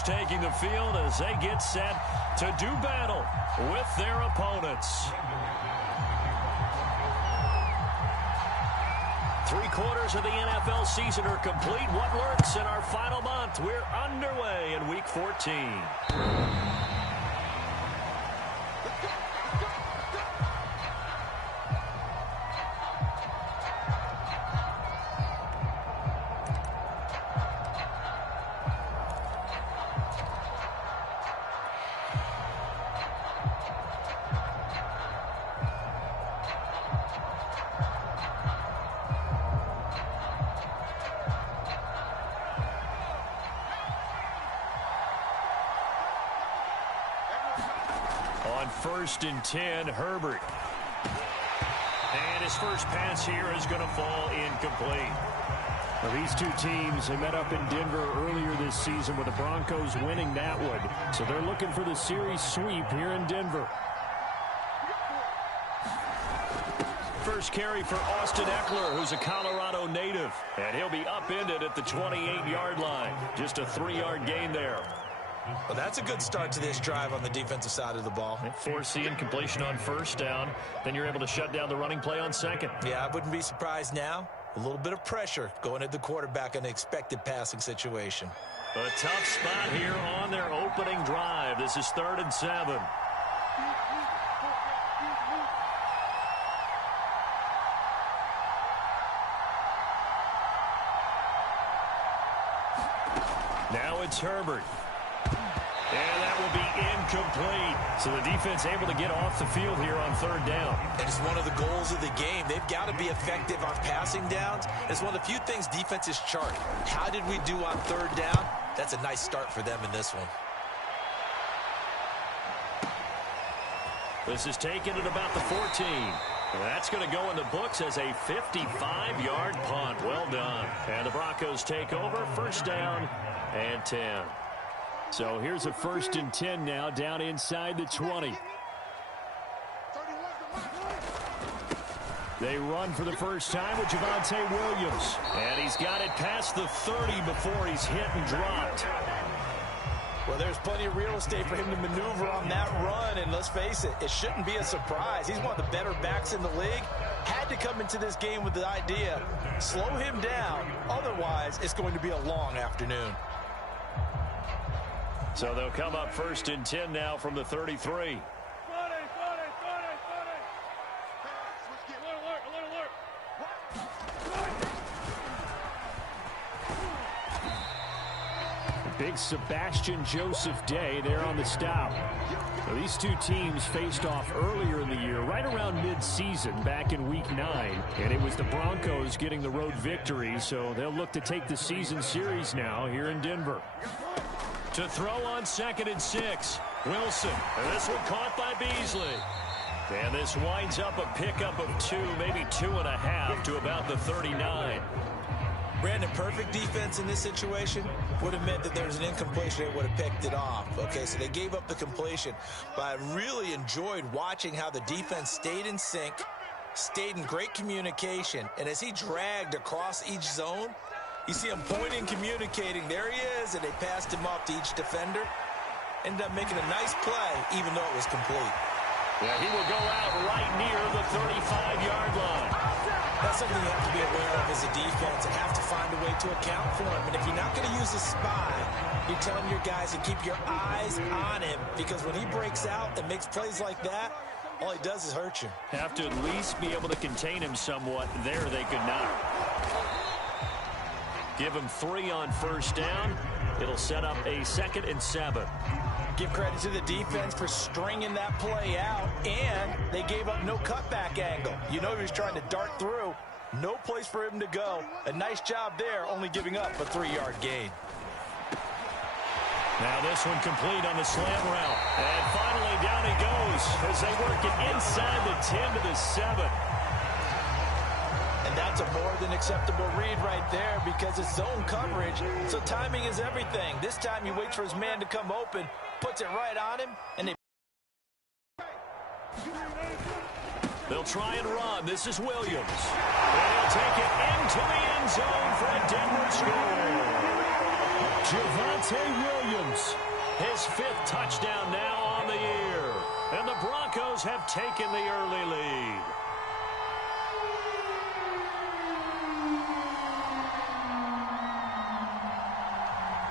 Broncos taking the field as they get set to do battle with their opponents. 3/4 of the NFL season are complete. What lurks in our final month? We're underway in Week 14. On 1st and 10, Herbert. And his first pass here is going to fall incomplete. Well, these two teams, they met up in Denver earlier this season with the Broncos winning that one. So they're looking for the series sweep here in Denver. First carry for Austin Eckler, who's a Colorado native. And he'll be upended at the 28-yard line. Just a 3-yard gain there. Well, that's a good start to this drive on the defensive side of the ball. Forcing completion on 1st down. Then you're able to shut down the running play on 2nd. Yeah, I wouldn't be surprised now. A little bit of pressure going at the quarterback in an expected passing situation. A tough spot here on their opening drive. This is 3rd and 7. Now it's Herbert. And that will be incomplete. So the defense able to get off the field here on 3rd down. And it's one of the goals of the game. They've got to be effective on passing downs. It's one of the few things defenses chart. How did we do on 3rd down? That's a nice start for them in this one. This is taken at about the 14. And that's going to go in the books as a 55-yard punt. Well done. And the Broncos take over. 1st down and 10. So here's a 1st and 10 now down inside the 20. They run for the first time with Javonte Williams. And he's got it past the 30 before he's hit and dropped. Well, there's plenty of real estate for him to maneuver on that run. And let's face it, it shouldn't be a surprise. He's one of the better backs in the league. Had to come into this game with the idea, slow him down. Otherwise, it's going to be a long afternoon. So they'll come up 1st and 10 now from the 33. Big Sebastian Joseph Day there on the stop. Now, these two teams faced off earlier in the year, right around mid-season, back in Week 9. And it was the Broncos getting the road victory, so they'll look to take the season series now here in Denver. To throw on 2nd and 6. Wilson. And this one caught by Beasley. And this winds up a pickup of 2, maybe 2.5 to about the 39. Brandon, perfect defense in this situation would have meant that there's an incompletion. They would have picked it off. Okay, so they gave up the completion. But I really enjoyed watching how the defense stayed in sync, stayed in great communication. And as he dragged across each zone, you see him pointing, communicating. There he is, and they passed him off to each defender. Ended up making a nice play, even though it was complete. Yeah, he will go out right near the 35-yard line. That's something you have to be aware of as a defense and have to find a way to account for him. And if you're not going to use a spy, you're telling your guys to keep your eyes on him, because when he breaks out and makes plays like that, all he does is hurt you. Have to at least be able to contain him somewhat. There they could not. Give him 3 on 1st down. It'll set up a 2nd and 7. Give credit to the defense for stringing that play out, and they gave up no cutback angle. You know he was trying to dart through. No place for him to go. A nice job there, only giving up a 3-yard gain. Now this one complete on the slant route. And finally down he goes as they work it inside the 10 to the 7. And that's a more than acceptable read right there, because it's zone coverage, so timing is everything. This time he waits for his man to come open, puts it right on him, and they'll try and run. This is Williams. And he'll take it into the end zone for a Denver score. Javonte Williams, his 5th touchdown now on the year. And the Broncos have taken the early lead.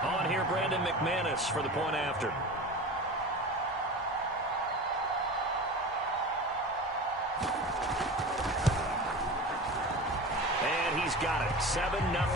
On here, Brandon McManus for the point after. And he's got it. 7-0.